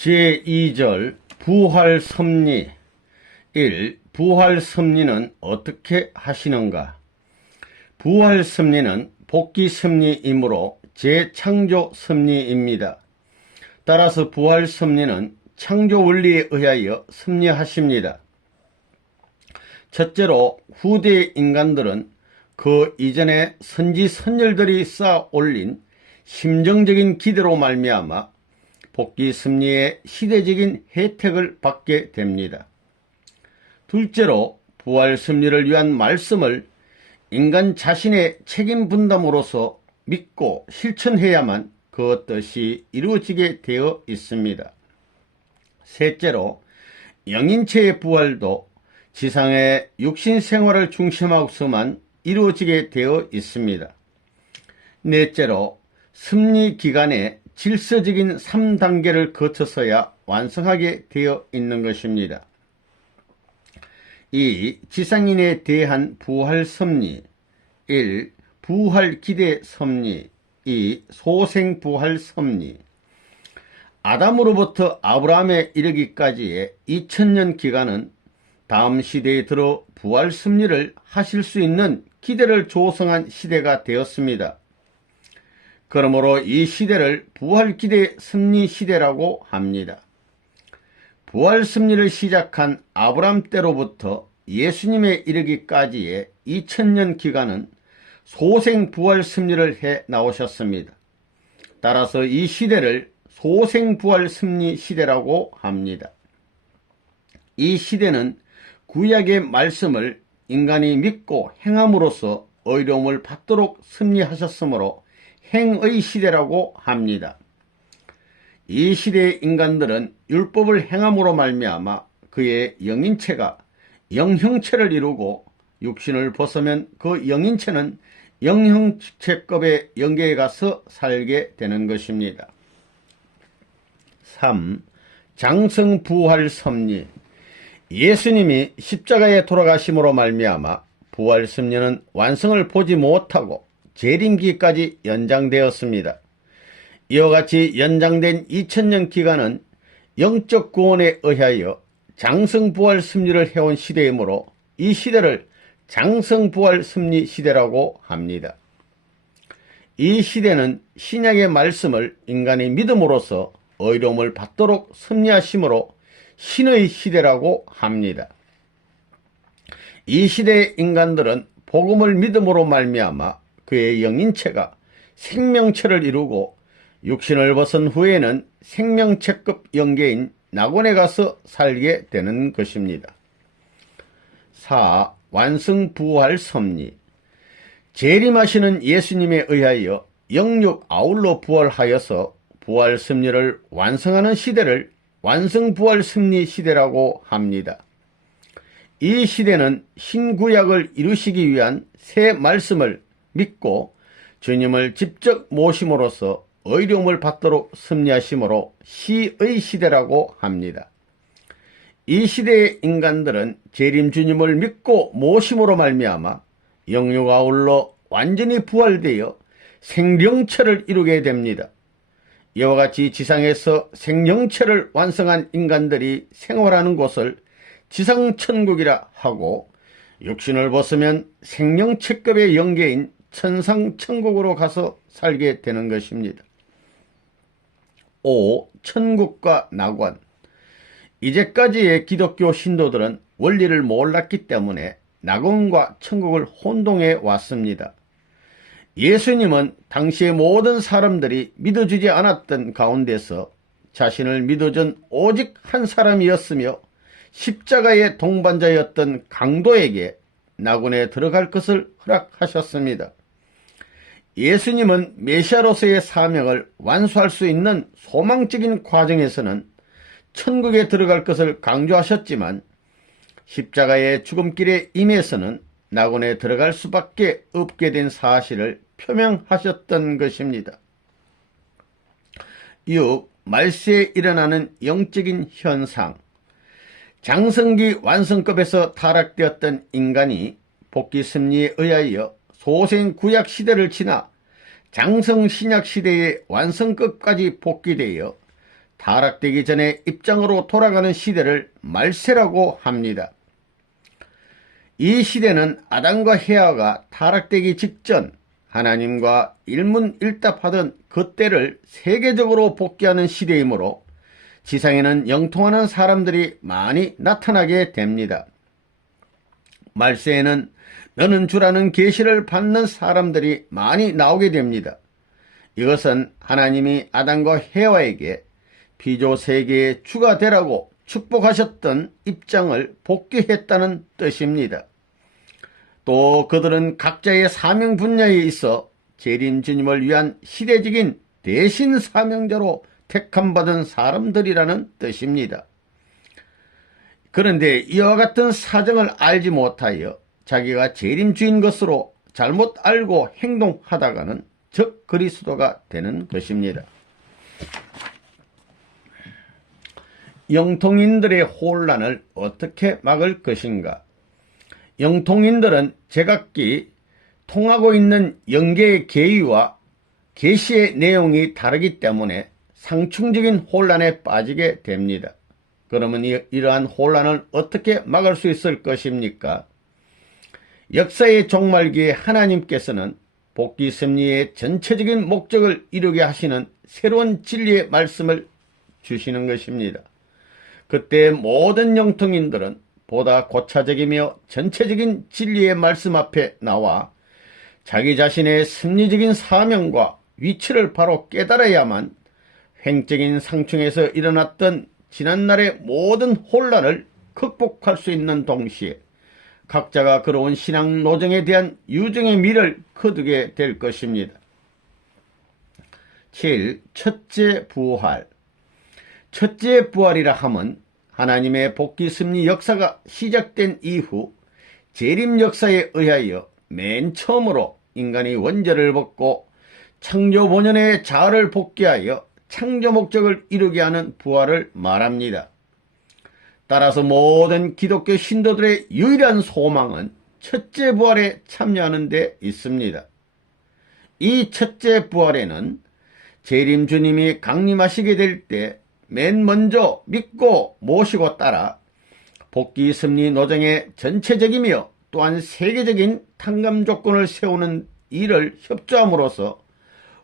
제2절 부활섭리 1. 부활섭리는 어떻게 하시는가? 부활섭리는 복귀섭리이므로 재창조섭리입니다. 따라서 부활섭리는 창조원리에 의하여 섭리하십니다. 첫째로 후대 인간들은 그 이전에 선지선열들이 쌓아 올린 심정적인 기대로 말미암아 복귀섭리의 시대적인 혜택을 받게 됩니다. 둘째로 부활섭리를 위한 말씀을 인간 자신의 책임 분담으로서 믿고 실천해야만 그 뜻이 이루어지게 되어 있습니다. 셋째로 영인체의 부활도 지상의 육신 생활을 중심하고서만 이루어지게 되어 있습니다. 넷째로 섭리 기간에 질서적인 3단계를 거쳐서야 완성하게 되어 있는 것입니다. 이 지상인에 대한 부활섭리 1. 부활기대섭리 2. 소생부활섭리 아담으로부터 아브라함에 이르기까지의 2000년 기간은 다음 시대에 들어 부활섭리를 하실 수 있는 기대를 조성한 시대가 되었습니다. 그러므로 이 시대를 부활기대 섭리 시대라고 합니다. 부활섭리를 시작한 아브라함 때로부터 예수님에 이르기까지의 2000년 기간은 소생부활섭리를 해 나오셨습니다. 따라서 이 시대를 소생부활섭리 시대라고 합니다. 이 시대는 구약의 말씀을 인간이 믿고 행함으로써 의로움을 받도록 섭리하셨으므로 행의 시대라고 합니다. 이 시대의 인간들은 율법을 행함으로 말미암아 그의 영인체가 영형체를 이루고 육신을 벗으면 그 영인체는 영형체급의 영계에 가서 살게 되는 것입니다. 3. 장성부활섭리 예수님이 십자가에 돌아가심으로 말미암아 부활섭리는 완성을 보지 못하고 재림기까지 연장되었습니다. 이와 같이 연장된 2000년 기간은 영적 구원에 의하여 장성부활섭리를 해온 시대이므로 이 시대를 장성부활섭리 시대라고 합니다. 이 시대는 신약의 말씀을 인간이 믿음으로써 의로움을 받도록 섭리하심으로 신의 시대라고 합니다. 이 시대의 인간들은 복음을 믿음으로 말미암아 그의 영인체가 생명체를 이루고 육신을 벗은 후에는 생명체급 영계인 낙원에 가서 살게 되는 것입니다. 4. 완성부활섭리 재림하시는 예수님에 의하여 영육 아울러 부활하여서 부활섭리를 완성하는 시대를 완성부활섭리 시대라고 합니다. 이 시대는 신구약을 이루시기 위한 새 말씀을 믿고 주님을 직접 모심으로써 의로움을 받도록 섭리하심으로 시의 시대라고 합니다. 이 시대의 인간들은 재림 주님을 믿고 모심으로 말미암아 영육 아울러 완전히 부활되어 생명체를 이루게 됩니다. 이와 같이 지상에서 생명체를 완성한 인간들이 생활하는 곳을 지상천국이라 하고 육신을 벗으면 생명체급의 영계인 천상천국으로 가서 살게 되는 것입니다. 5. 천국과 낙원 이제까지의 기독교 신도들은 원리를 몰랐기 때문에 낙원과 천국을 혼동해 왔습니다. 예수님은 당시의 모든 사람들이 믿어주지 않았던 가운데서 자신을 믿어준 오직 한 사람이었으며 십자가의 동반자였던 강도에게 낙원에 들어갈 것을 허락하셨습니다. 예수님은 메시아로서의 사명을 완수할 수 있는 소망적인 과정에서는 천국에 들어갈 것을 강조하셨지만 십자가의 죽음길에 임해서는 낙원에 들어갈 수밖에 없게 된 사실을 표명하셨던 것입니다. 6. 말세에 일어나는 영적인 현상 장성기 완성급에서 타락되었던 인간이 복귀섭리에 의하여 소생구약 시대를 지나 장성신약 시대의 완성급까지 복귀되어 타락되기 전에 입장으로 돌아가는 시대를 말세라고 합니다. 이 시대는 아담과 헤아가 타락되기 직전 하나님과 일문일답하던 그때를 세계적으로 복귀하는 시대이므로 지상에는 영통하는 사람들이 많이 나타나게 됩니다. 말세에는 너는 주라는 계시를 받는 사람들이 많이 나오게 됩니다. 이것은 하나님이 아담과 헤와에게 피조 세계의 주가 되라고 축복하셨던 입장을 복귀했다는 뜻입니다. 또 그들은 각자의 사명 분야에 있어 재림 주님을 위한 시대적인 대신 사명자로 택함받은 사람들이라는 뜻입니다. 그런데 이와 같은 사정을 알지 못하여 자기가 재림 주인 것으로 잘못 알고 행동하다가는 적 그리스도가 되는 것입니다. 영통인들의 혼란을 어떻게 막을 것인가? 영통인들은 제각기 통하고 있는 영계의 계의와 계시의 내용이 다르기 때문에 상충적인 혼란에 빠지게 됩니다. 그러면 이러한 혼란을 어떻게 막을 수 있을 것입니까? 역사의 종말기에 하나님께서는 복귀 섭리의 전체적인 목적을 이루게 하시는 새로운 진리의 말씀을 주시는 것입니다. 그때 모든 영통인들은 보다 고차적이며 전체적인 진리의 말씀 앞에 나와 자기 자신의 섭리적인 사명과 위치를 바로 깨달아야만 횡적인 상충에서 일어났던 지난날의 모든 혼란을 극복할 수 있는 동시에 각자가 걸어온 신앙 노정에 대한 유정의 미를 거두게 될 것입니다. 7. 첫째 부활. 첫째 부활이라 함은 하나님의 복귀 섭리 역사가 시작된 이후 재림 역사에 의하여 맨 처음으로 인간이 원죄를 벗고 창조 본연의 자아를 복귀하여 창조 목적을 이루게 하는 부활을 말합니다. 따라서 모든 기독교 신도들의 유일한 소망은 첫째 부활에 참여하는 데 있습니다. 이 첫째 부활에는 재림 주님이 강림하시게 될 때 맨 먼저 믿고 모시고 따라 복귀 섭리 노정의 전체적이며 또한 세계적인 탕감 조건을 세우는 일을 협조함으로써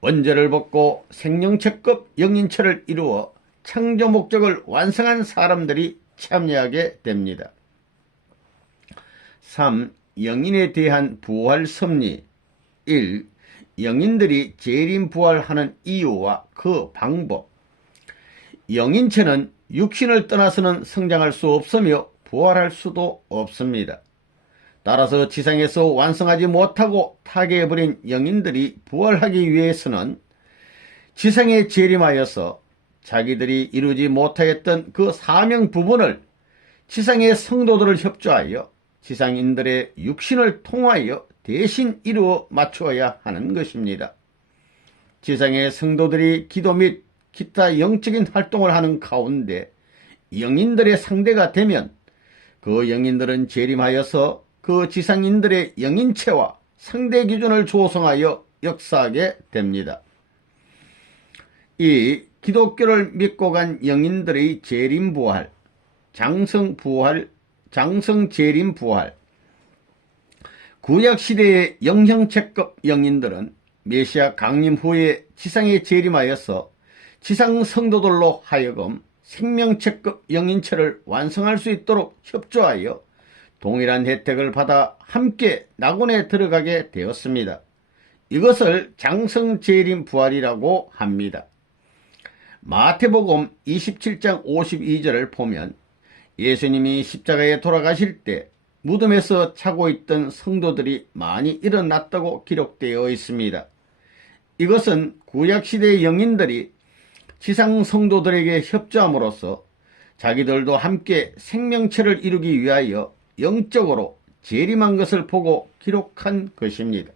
원죄를 벗고 생명체급 영인체를 이루어 창조 목적을 완성한 사람들이 참여하게 됩니다. 3. 영인에 대한 부활 섭리. 1. 영인들이 재림 부활하는 이유와 그 방법. 영인체는 육신을 떠나서는 성장할 수 없으며 부활할 수도 없습니다. 따라서 지상에서 완성하지 못하고 타계해버린 영인들이 부활하기 위해서는 지상에 재림하여서 자기들이 이루지 못하였던 그 사명 부분을 지상의 성도들을 협조하여 지상인들의 육신을 통하여 대신 이루어 맞추어야 하는 것입니다. 지상의 성도들이 기도 및 기타 영적인 활동을 하는 가운데 영인들의 상대가 되면 그 영인들은 재림하여서 그 지상인들의 영인체와 상대 기준을 조성하여 역사하게 됩니다. 이 기독교를 믿고 간 영인들의 재림부활, 장성부활, 장성재림부활. 구약시대의 영형체급 영인들은 메시아 강림 후에 지상에 재림하여서 지상 성도들로 하여금 생명체급 영인체를 완성할 수 있도록 협조하여 동일한 혜택을 받아 함께 낙원에 들어가게 되었습니다. 이것을 장성재림부활이라고 합니다. 마태복음 27장 52절을 보면 예수님이 십자가에 돌아가실 때 무덤에서 자고 있던 성도들이 많이 일어났다고 기록되어 있습니다. 이것은 구약시대의 영인들이 지상 성도들에게 협조함으로써 자기들도 함께 생명체를 이루기 위하여 영적으로 재림한 것을 보고 기록한 것입니다.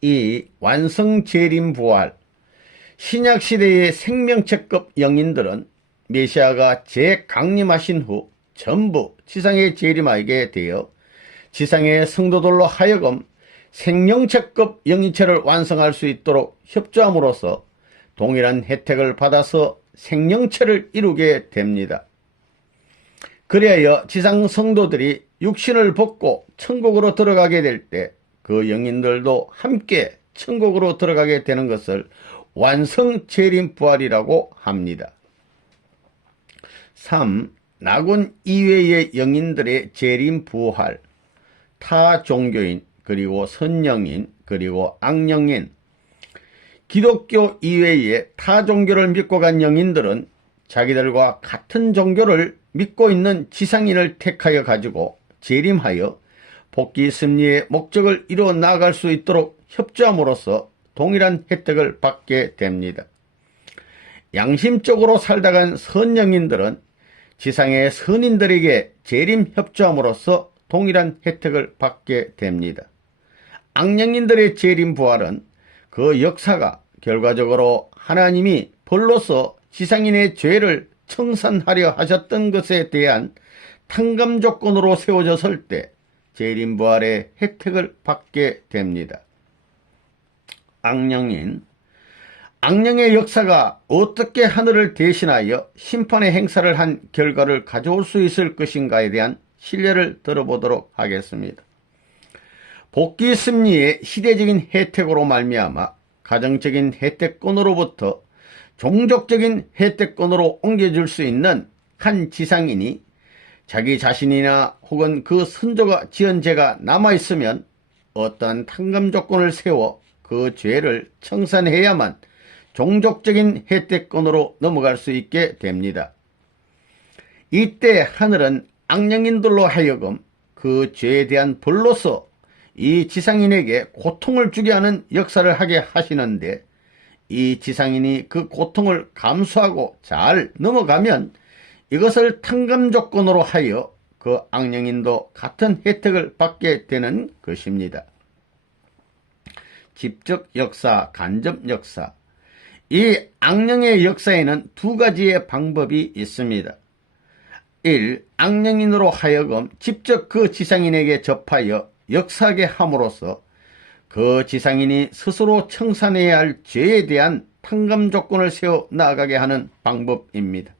이 완성재림부활. 신약시대의 생명체급 영인들은 메시아가 재강림하신 후 전부 지상에 재림하게 되어 지상의 성도들로 하여금 생명체급 영인체를 완성할 수 있도록 협조함으로써 동일한 혜택을 받아서 생명체를 이루게 됩니다. 그리하여 지상 성도들이 육신을 벗고 천국으로 들어가게 될 때 그 영인들도 함께 천국으로 들어가게 되는 것을 완성 재림 부활이라고 합니다. 3. 낙원 이외의 영인들의 재림 부활. 타 종교인, 그리고 선영인, 그리고 악영인. 기독교 이외의 타 종교를 믿고 간 영인들은 자기들과 같은 종교를 믿고 있는 지상인을 택하여 가지고 재림하여 복귀 승리의 목적을 이루어 나아갈 수 있도록 협조함으로써 동일한 혜택을 받게 됩니다. 양심적으로 살다간 선영인들은 지상의 선인들에게 재림 협조함으로써 동일한 혜택을 받게 됩니다. 악영인들의 재림 부활은 그 역사가 결과적으로 하나님이 벌로서 지상인의 죄를 청산하려 하셨던 것에 대한 탕감 조건으로 세워졌을 때 재림 부활의 혜택을 받게 됩니다. 악영인. 악령의 역사가 어떻게 하늘을 대신하여 심판의 행사를 한 결과를 가져올 수 있을 것인가에 대한 신뢰를 들어보도록 하겠습니다. 복귀 승리의 시대적인 혜택으로 말미암아 가정적인 혜택권으로부터 종족적인 혜택권으로 옮겨줄 수 있는 한 지상인이 자기 자신이나 혹은 그 선조가 지은 죄가 남아있으면 어떠한 탕감 조건을 세워 그 죄를 청산해야만 종족적인 혜택권으로 넘어갈 수 있게 됩니다. 이때 하늘은 악령인들로 하여금 그 죄에 대한 벌로서 이 지상인에게 고통을 주게 하는 역사를 하게 하시는데, 이 지상인이 그 고통을 감수하고 잘 넘어가면 이것을 탕감 조건으로 하여 그 악령인도 같은 혜택을 받게 되는 것입니다. 직접 역사, 간접 역사. 이 악령의 역사에는 두 가지의 방법이 있습니다. 1. 악령인으로 하여금 직접 그 지상인에게 접하여 역사하게 함으로써 그 지상인이 스스로 청산해야 할 죄에 대한 탕감 조건을 세워 나아가게 하는 방법입니다.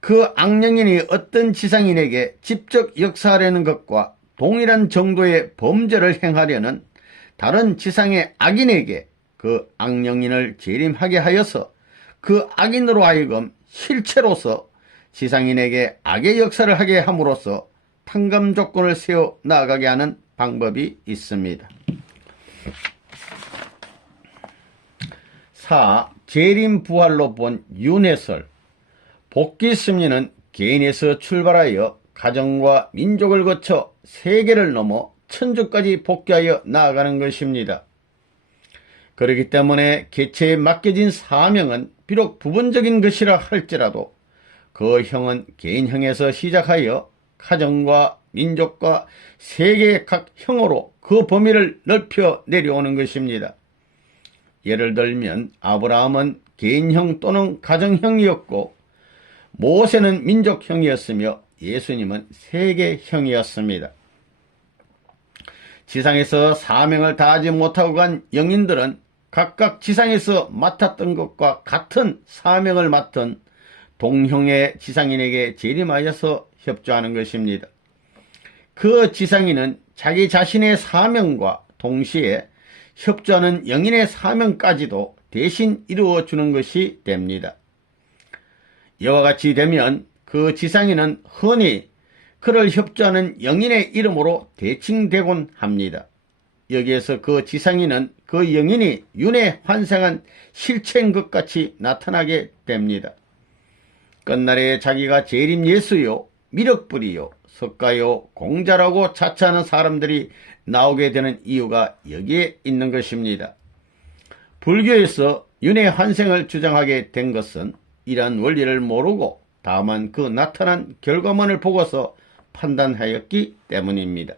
그 악령인이 어떤 지상인에게 직접 역사하려는 것과 동일한 정도의 범죄를 행하려는 다른 지상의 악인에게 그 악령인을 재림하게 하여서 그 악인으로 하여금 실체로서 지상인에게 악의 역사를 하게 함으로써 탕감 조건을 세워 나아가게 하는 방법이 있습니다. 4. 재림 부활로 본 윤회설. 복귀 승리는 개인에서 출발하여 가정과 민족을 거쳐 세계를 넘어 천주까지 복귀하여 나아가는 것입니다. 그렇기 때문에 개체에 맡겨진 사명은 비록 부분적인 것이라 할지라도 그 형은 개인형에서 시작하여 가정과 민족과 세계의 각 형으로 그 범위를 넓혀 내려오는 것입니다. 예를 들면 아브라함은 개인형 또는 가정형이었고, 모세는 민족형이었으며 예수님은 세계형이었습니다. 지상에서 사명을 다하지 못하고 간 영인들은 각각 지상에서 맡았던 것과 같은 사명을 맡은 동형의 지상인에게 재림하여서 협조하는 것입니다. 그 지상인은 자기 자신의 사명과 동시에 협조하는 영인의 사명까지도 대신 이루어주는 것이 됩니다. 이와 같이 되면 그 지상인은 흔히 그를 협조하는 영인의 이름으로 대칭되곤 합니다. 여기에서 그 지상인은 그 영인이 윤회 환생한 실체인 것 같이 나타나게 됩니다. 끝날에 자기가 재림 예수요, 미륵불이요, 석가요, 공자라고 자처하는 사람들이 나오게 되는 이유가 여기에 있는 것입니다. 불교에서 윤회 환생을 주장하게 된 것은 이러한 원리를 모르고 다만 그 나타난 결과만을 보고서 판단하였기 때문입니다.